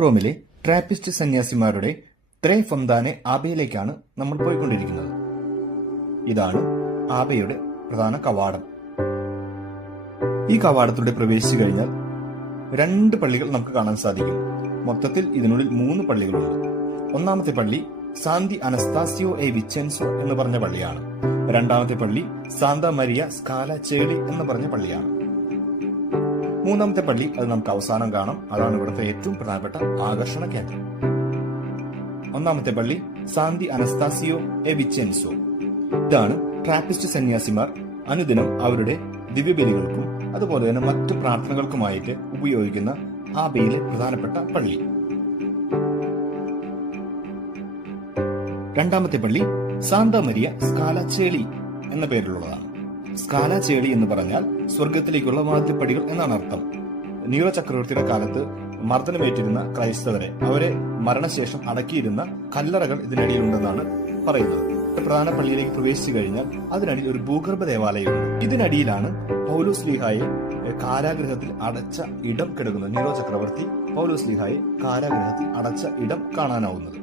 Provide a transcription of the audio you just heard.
റോമിലെ ട്രാപ്പിസ്റ്റ് സന്യാസിമാരുടെ ത്രേ ഫൊന്താനെ ആബയിലേക്കാണ് നമ്മൾ പോയിക്കൊണ്ടിരിക്കുന്നത്. ഇതാണ് ആബയുടെ പ്രധാന കവാടം. ഈ കവാടത്തിലൂടെ പ്രവേശിച്ചു കഴിഞ്ഞാൽ 2 പള്ളികൾ നമുക്ക് കാണാൻ സാധിക്കും. മൊത്തത്തിൽ ഇതിനുള്ളിൽ 3 പള്ളികളുണ്ട്. ഒന്നാമത്തെ പള്ളി സാന്തി അനസ്താസിയോ എ വിച്ചെൻസോ എന്ന് പറഞ്ഞ പള്ളിയാണ്. രണ്ടാമത്തെ പള്ളി സാന്താ മരിയ സ്കാല ചേളി എന്ന് പറഞ്ഞ പള്ളിയാണ്. മൂന്നാമത്തെ പള്ളി അത് നമുക്ക് അവസാനം കാണാം. അതാണ് ഇവിടുത്തെ ഏറ്റവും പ്രധാനപ്പെട്ട ആകർഷണ കേന്ദ്രം. ഒന്നാമത്തെ പള്ളി സാന്തി അനസ്താസിയോ എ വിച്ചെൻസോ. ഇതാണ് ട്രാപ്പിസ്റ്റ് സന്യാസിമാർ അനുദിനം അവരുടെ ദിവ്യബലികൾക്കും അതുപോലെ തന്നെ മറ്റ് പ്രാർത്ഥനകൾക്കുമായിട്ട് ഉപയോഗിക്കുന്ന ആബയിലെ പ്രധാനപ്പെട്ട പള്ളി. രണ്ടാമത്തെ പള്ളി സാന്താ മരിയ സ്കാല ചേളി എന്ന പേരിലുള്ളതാണ്. സ്കാല ചേളി എന്ന് പറഞ്ഞാൽ സ്വർഗത്തിലേക്കുള്ള വാതിൽപ്പടികൾ എന്നാണ് അർത്ഥം. നീറോ ചക്രവർത്തിയുടെ കാലത്ത് മർദ്ദനമേറ്റിരുന്ന ക്രൈസ്തവരെ അവരെ മരണശേഷം അടക്കിയിരുന്ന കല്ലറകൾ ഇതിനടിയിലുണ്ടെന്നാണ് പറയുന്നത്. പ്രധാന പള്ളിയിലേക്ക് പ്രവേശിച്ചു കഴിഞ്ഞാൽ അതിനടിയിൽ ഒരു ഭൂഗർഭ ദേവാലയമുണ്ട്. ഇതിനടിയിലാണ് പൗലോസ് ലീഹായെ കാരാഗ്രഹത്തിൽ അടച്ച ഇടം കിടക്കുന്നത്. നീറോ ചക്രവർത്തി പൗലോസ് ലീഹായെ കാരാഗ്രഹത്തിൽ അടച്ച ഇടം കാണാനാവുന്നത്.